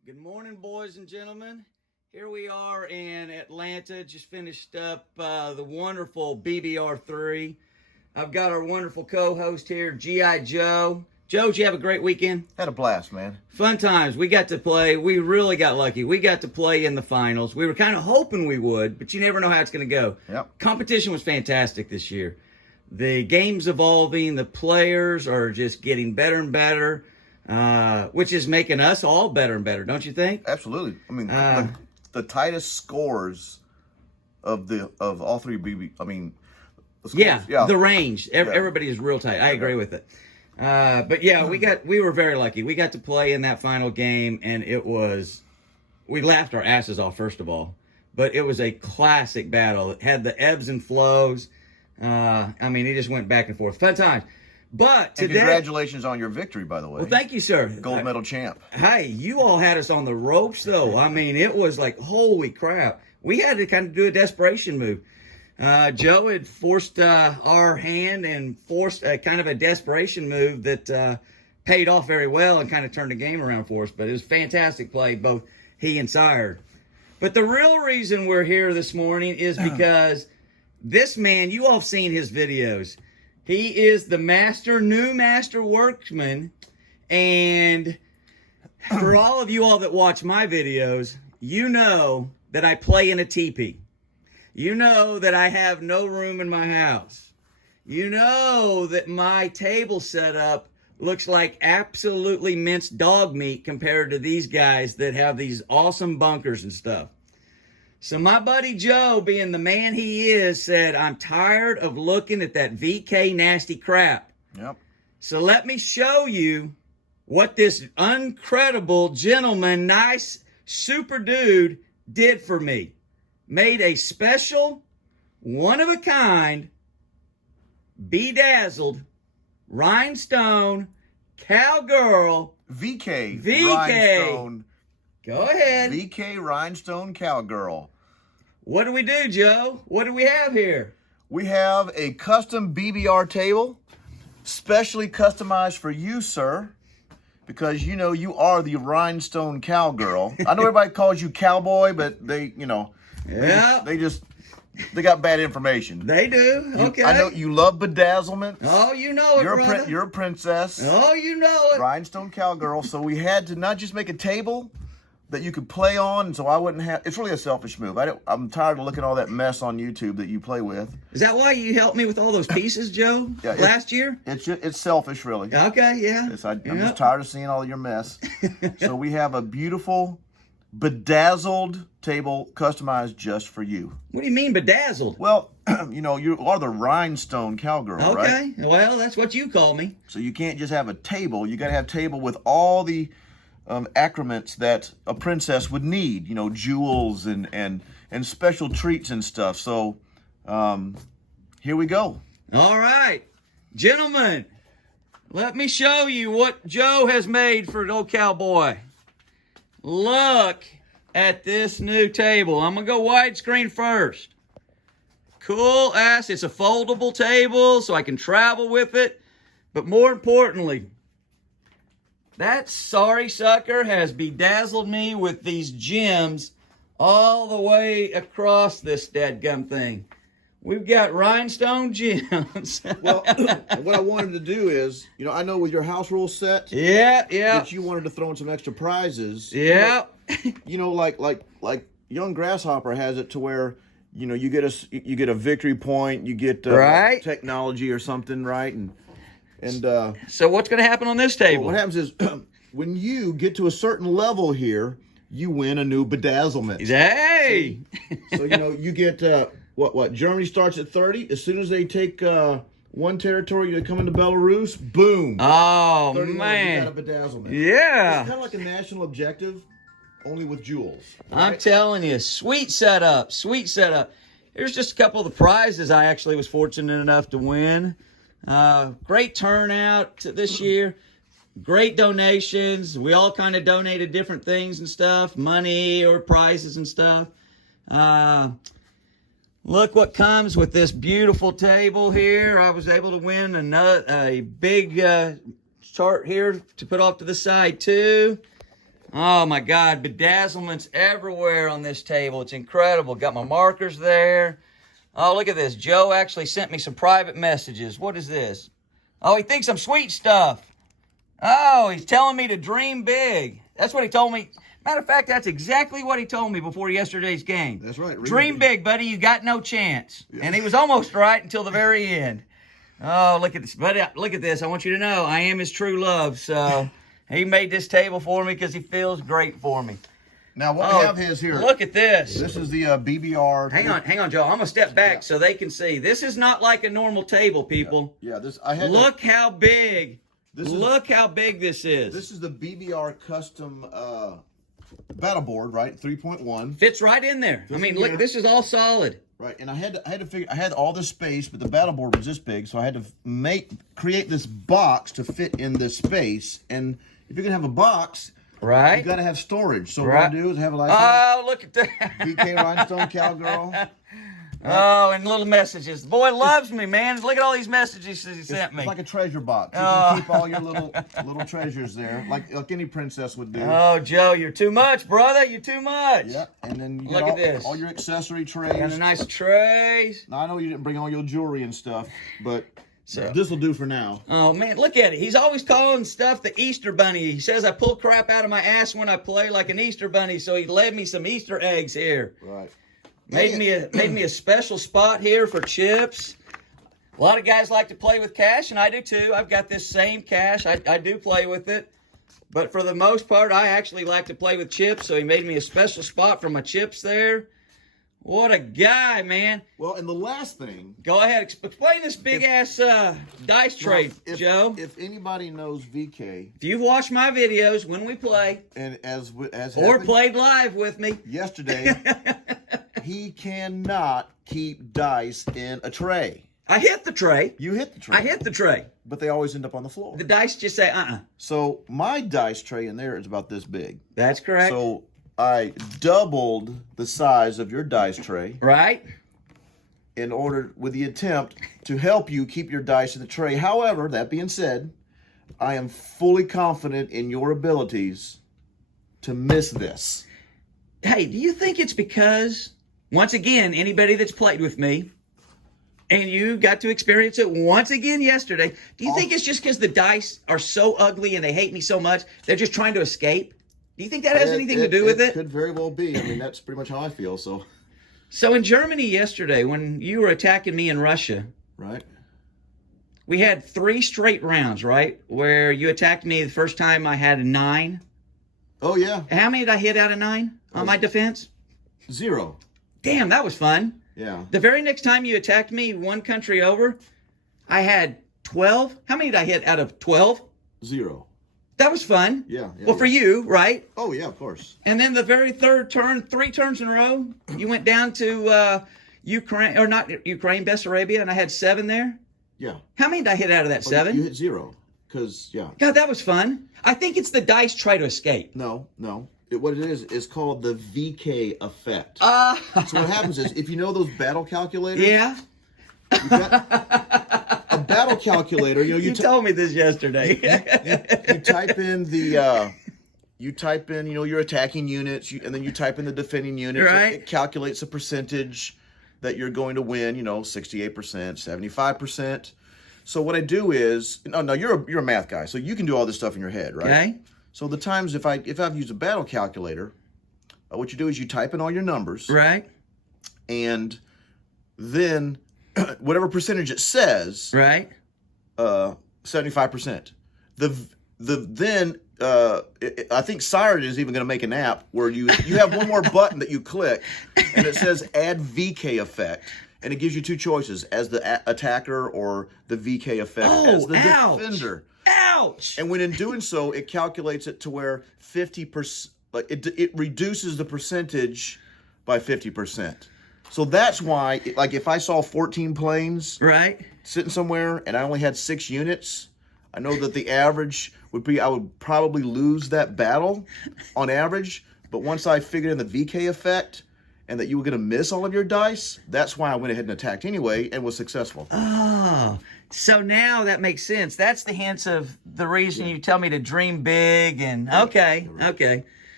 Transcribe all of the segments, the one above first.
Good morning, boys and gentlemen. Here we are in Atlanta. Just finished up the wonderful BBR3. I've got our wonderful co-host here, G.I. Joe. Joe, did you have a great weekend? Had a blast, man. Fun times. We got to play. We really got lucky. We got to play in the finals. We were kind of hoping we would, but you never know how it's going to go. Yep. Competition was fantastic this year. The game's evolving. The players are just getting better and better, which is making us all better and better, don't you think? Absolutely. I mean, the tightest scores of all three BB. I mean, the scores, yeah, the range. Everybody is real tight. I agree with it. But yeah, we were very lucky. We got to play in that final game, and we laughed our asses off, first of all. But it was a classic battle. It had the ebbs and flows. I mean, it just went back and forth. Fun times. But today, congratulations on your victory, by the way. Well, thank you, sir. Gold medal champ. Hey, you all had us on the ropes, though. I mean, it was like, holy crap. We had to kind of do a desperation move. Joe had forced our hand and forced a kind of a desperation move that paid off very well and kind of turned the game around for us. But it was fantastic play, both he and Sire. But the real reason we're here this morning is because this man, you all have seen his videos. He is the new master workman. And for all of you all that watch my videos, you know that I play in a teepee. You know that I have no room in my house. You know that my table setup looks like absolutely minced dog meat compared to these guys that have these awesome bunkers and stuff. So my buddy Joe, being the man he is, said, I'm tired of looking at that VK nasty crap. Yep. So let me show you what this incredible gentleman, nice, super dude did for me. Made a special, one-of-a-kind, bedazzled, rhinestone, cowgirl. VK. Rhinestone. Go ahead. VK Rhinestone Cowgirl. What do we do, Joe? What do we have here? We have a custom BBR table, specially customized for you, sir, because you know you are the Rhinestone Cowgirl. I know everybody calls you cowboy, but they, you know, Yeah. they got bad information. They do. Okay. I know you love bedazzlement. Oh, you know it, brother. You're a princess. Oh, you know it. Rhinestone Cowgirl. So we had to not just make a table that you could play on, and so I wouldn't have. It's really a selfish move. I'm tired of looking at all that mess on YouTube that you play with. Is that why you helped me with all those pieces, Joe? Yeah, last year? It's selfish, really. Okay, yeah. I'm just tired of seeing all your mess. So we have a beautiful, bedazzled table customized just for you. What do you mean bedazzled? Well, you know, you are the Rhinestone Cowgirl, right? Okay, well, that's what you call me. So you can't just have a table. You got to have a table with all the accoutrements that a princess would need. You know, jewels and special treats and stuff. So here we go. All right, gentlemen, let me show you what Joe has made for an old cowboy. Look at this new table. I'm going to go widescreen first. Cool ass. It's a foldable table so I can travel with it. But more importantly, that sorry sucker has bedazzled me with these gems all the way across this dadgum thing. We've got rhinestone gems. Well, what I wanted to do is, you know, I know with your house rules set, yeah, that you wanted to throw in some extra prizes. Yeah. You know, like Young Grasshopper has it to where, you know, you get a victory point, you get right. technology or something, right? And so what's going to happen on this table? Well, what happens is when you get to a certain level here, you win a new bedazzlement. Hey. So you know, you get what Germany starts at 30. As soon as they take one territory, they come into Belarus, boom. Oh, 31, man. you got a bedazzlement. Yeah. It's kind of like a national objective, only with jewels. Right? I'm telling you, sweet setup, sweet setup. Here's just a couple of the prizes I actually was fortunate enough to win. Great turnout this year. Great donations. We all kind of donated different things and stuff, money or prizes and stuff. Look what comes with this beautiful table here. I was able to win a big chart here to put off to the side too. Oh my God, bedazzlements everywhere on this table. It's incredible. Got my markers there. Oh, look at this. Joe actually sent me some private messages. What is this? Oh, he thinks I'm sweet stuff. Oh, he's telling me to dream big. That's what he told me. Matter of fact, that's exactly what he told me before yesterday's game. That's right. Dream big, buddy. You got no chance. Yeah. And he was almost right until the very end. Oh, look at this. Buddy, look at this. I want you to know I am his true love. So he made this table for me because he feels great for me. Now, what we have is here. Look at this. This is the BBR. Hang on, Joe. I'm going to step back so they can see. This is not like a normal table, people. Yeah, Look how big. Look how big this is. This is the BBR custom battle board, right? 3.1. Fits right in there. I mean, look, this is all solid. Right, and I had to figure. I had all this space, but the battle board was this big, so I had to create this box to fit in this space. And if you're gonna have a box, right, you gotta have storage. So what I do is have a license. Oh, look at that. BK Rhinestone Cowgirl. Oh, and little messages. The boy loves me, man. Look at all these messages he sent me. It's like a treasure box. You can keep all your little treasures there, like any princess would do. Oh, Joe, you're too much, brother. You're too much. Yeah, and then you look got at this. All your accessory trays. Got a nice trays. Now, I know you didn't bring all your jewelry and stuff, but this will do for now. Oh, man, look at it. He's always calling stuff the Easter Bunny. He says I pull crap out of my ass when I play like an Easter Bunny, so he led me some Easter eggs here. Right. Made me a special spot here for chips. A lot of guys like to play with cash, and I do too. I've got this same cash. I do play with it. But for the most part, I actually like to play with chips, so he made me a special spot for my chips there. What a guy, man. Well, and the last thing. Go ahead. Explain this big-ass dice tray, Joe. If anybody knows VK. If you've watched my videos when we play. And as or played live with me. Yesterday. He cannot keep dice in a tray. I hit the tray. You hit the tray. I hit the tray. But they always end up on the floor. The dice just say, So my dice tray in there is about this big. That's correct. So I doubled the size of your dice tray. Right. In order, with the attempt to help you keep your dice in the tray. However, that being said, I am fully confident in your abilities to miss this. Hey, do you think it's because, once again, anybody that's played with me, and you got to experience it once again yesterday, do you think it's just because the dice are so ugly and they hate me so much, they're just trying to escape? Do you think that has anything to do with it? It could very well be. I mean, that's pretty much how I feel, so. So in Germany yesterday, when you were attacking me in Russia, right, we had 3 straight rounds, right, where you attacked me the first time I had a 9. Oh, yeah. How many did I hit out of 9 on my defense? 0. Damn, that was fun. Yeah. The very next time you attacked me one country over, I had 12. How many did I hit out of 12? 0. That was fun. Yeah. Well, for you, right? Oh, yeah, of course. And then the very third turn, 3 turns in a row, you went down to Ukraine, or not Ukraine, Bessarabia, and I had 7 there. Yeah. How many did I hit out of that? 7? You hit 0. Because, yeah. God, that was fun. I think it's the dice try to escape. No. What it is called the VK effect. So what happens is, if you know those battle calculators. Yeah. A battle calculator, you told me this yesterday. you type in your attacking units, and then you type in the defending units. Right. It calculates a percentage that you're going to win. 68%, 75%. So what I do is, no, you're a math guy, so you can do all this stuff in your head, right? Okay. So the times if I've used a battle calculator, what you do is you type in all your numbers, right, and then whatever percentage it says, right, 75%. I think Siren is even going to make an app where you have one more button that you click, and it says add VK effect, and it gives you 2 choices: as the attacker or the VK effect as the defender. Ouch! And when in doing so, it calculates it to where 50%, like it reduces the percentage by 50%. So that's why, like, if I saw 14 planes sitting somewhere and I only had 6 units, I know that the average would be I would probably lose that battle on average. But once I figured in the VK effect and that you were going to miss all of your dice, that's why I went ahead and attacked anyway and was successful. Oh, so now that makes sense. That's the hints of the reason you tell me to dream big and okay.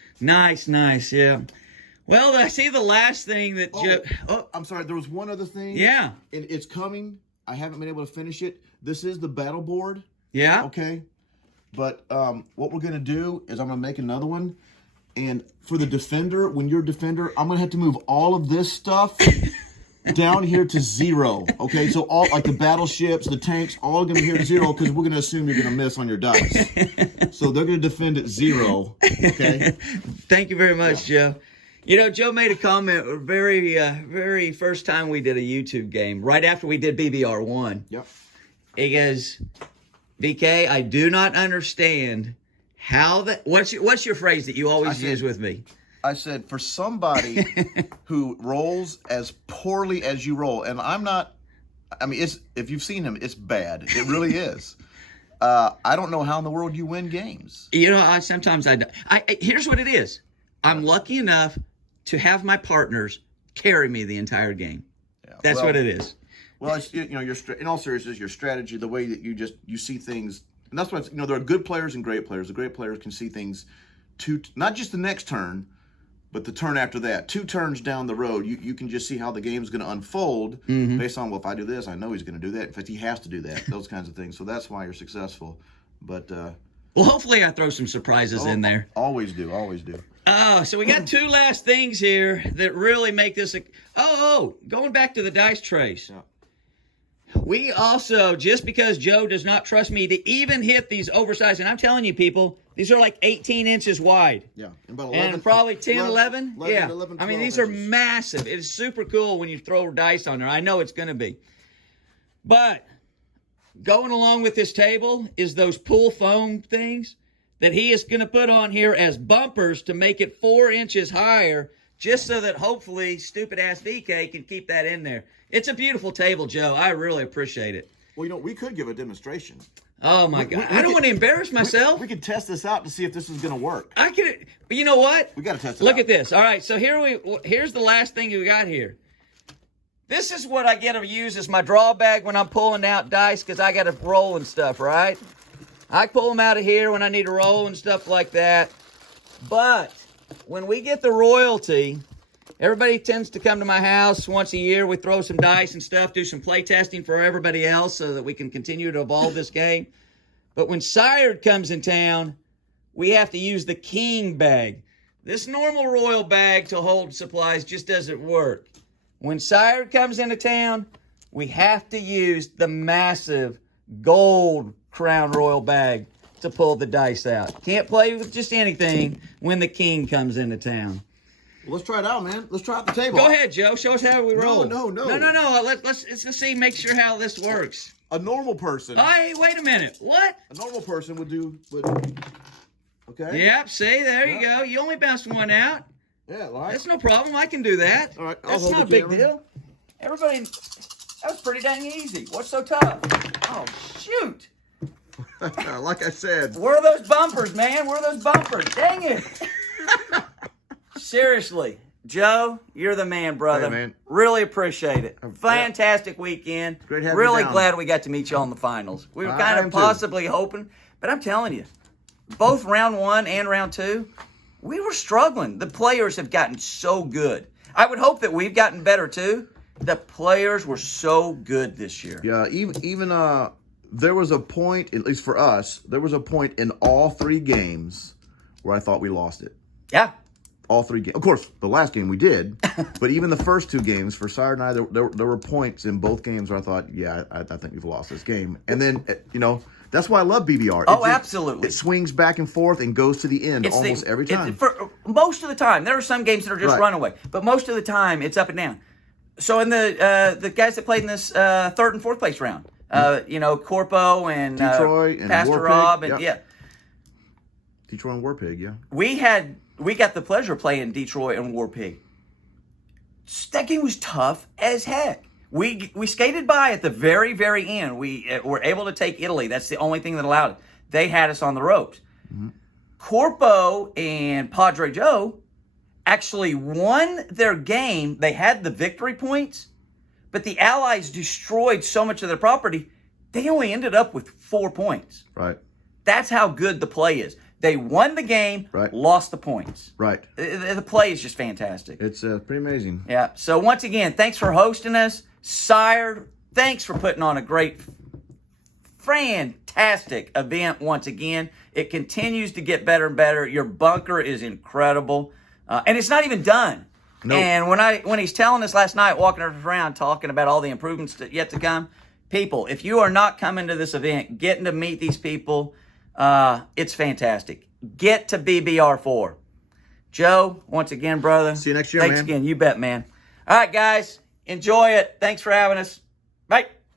Nice, yeah. Well, I see the last thing that Joe... Oh, I'm sorry. There was one other thing. Yeah. And it's coming. I haven't been able to finish it. This is the battle board. Yeah. Okay. But what we're going to do is I'm going to make another one. And for the defender, when you're a defender, I'm going to have to move all of this stuff down here to 0. Okay, so all like the battleships, the tanks, all going to be here to 0 because we're going to assume you're going to miss on your dice. So they're going to defend at 0. Okay. Thank you very much, Joe. You know, Joe made a comment very first time we did a YouTube game, right after we did BBR1. Yep. He goes, BK, I do not understand how that. What's your phrase that you always use with me? I said, for somebody who rolls as poorly as you roll, and I'm not, I mean, if you've seen him, it's bad. It really is. I don't know how in the world you win games. You know, sometimes I here's what it is. I'm lucky enough to have my partners carry me the entire game. Yeah, that's what it is. Well, it's, you know, in all seriousness, your strategy, the way that you see things, and that's why, you know, there are good players and great players. The great players can see things not just the next turn, but the turn after that. 2 turns down the road, you can just see how the game's going to unfold based on, well, if I do this, I know he's going to do that. In fact, he has to do that, those kinds of things. So that's why you're successful. But well, hopefully I throw some surprises in there. Always do. Oh, so we got 2 last things here that really make this going back to the dice trays. Yeah. We also, just because Joe does not trust me to even hit these oversized, and I'm telling you, people, these are like 18 inches wide. Yeah. And about 11, and probably 10, 11. Yeah. 11, I mean, these are massive. It is super cool when you throw dice on there. I know it's going to be. But going along with this table is those pool foam things that he is going to put on here as bumpers to make it 4 inches higher, just so that hopefully stupid-ass VK can keep that in there. It's a beautiful table, Joe. I really appreciate it. Well, you know, we could give a demonstration. Oh, my God. I don't want to embarrass myself. We could test this out to see if this is going to work. I could. You know what? We got to test it Look out. at this. All right, so here's the last thing we got here. This is what I get to use as my draw bag when I'm pulling out dice because I got to roll and stuff, right? I pull them out of here when I need to roll and stuff like that. But when we get the royalty, everybody tends to come to my house once a year. We throw some dice and stuff, do some play testing for everybody else so that we can continue to evolve this game. But when Sired comes in town, we have to use the king bag. This normal royal bag to hold supplies just doesn't work. When Sired comes into town, we have to use the massive gold Crown Royal bag to pull the dice out. Can't play with just anything when the king comes into town. Well, let's try it out, man. Let's try out the table. Go ahead, Joe. Show us how we roll. No. Let's just see, make sure how this works. A normal person. Hey, wait a minute. What? A normal person would. Okay. Yep. See, there you go. You only bounced one out. Yeah, like. That's no problem. I can do that. All right. That's not a big deal. Everybody, that was pretty dang easy. What's so tough? Oh, shoot. Like I said. Where are those bumpers, man? Where are those bumpers? Dang it. Seriously, Joe, you're the man, brother. Hey, man. Really appreciate it. Fantastic weekend. Great having really you down. glad we got to meet you on the finals. We were I kind am of too. possibly hoping, but I'm telling you, both round 1 and round 2, we were struggling. The players have gotten so good. I would hope that we've gotten better too. The players were so good this year. Yeah, even there was a point, at least for us, there was a point in all 3 games where I thought we lost it. Yeah. All 3 games. Of course, the last game we did, but even the first 2 games, for Sired and I, there were points in both games where I thought, yeah, I think we've lost this game. And then, you know, that's why I love BBR. Absolutely. It swings back and forth and goes to the end almost every time. For most of the time. There are some games that are just runaway, but most of the time it's up and down. So in the guys that played in this 3rd and 4th place round, you know, Corpo and Detroit and Pastor Warpig, Rob and Detroit and Warpig, yeah. We got the pleasure of playing Detroit and Warpig. That game was tough as heck. We skated by at the very, very end. We were able to take Italy. That's the only thing that allowed it. They had us on the ropes. Mm-hmm. Corpo and Padre Joe actually won their game. They had the victory points, but the Allies destroyed so much of their property, they only ended up with 4 points. Right. That's how good the play is. They won the game, Right. lost the points. Right. The play is just fantastic. It's pretty amazing. Yeah. So once again, thanks for hosting us. Sire, thanks for putting on a great, fantastic event once again. It continues to get better and better. Your bunker is incredible. And it's not even done. Nope. And when he's telling us last night, walking around talking about all the improvements yet to come, people, if you are not coming to this event, getting to meet these people, it's fantastic. Get to BBR4. Joe, once again, brother. See you next year, Thanks man. again. You bet, man. All right, guys. Enjoy it. Thanks for having us. Bye.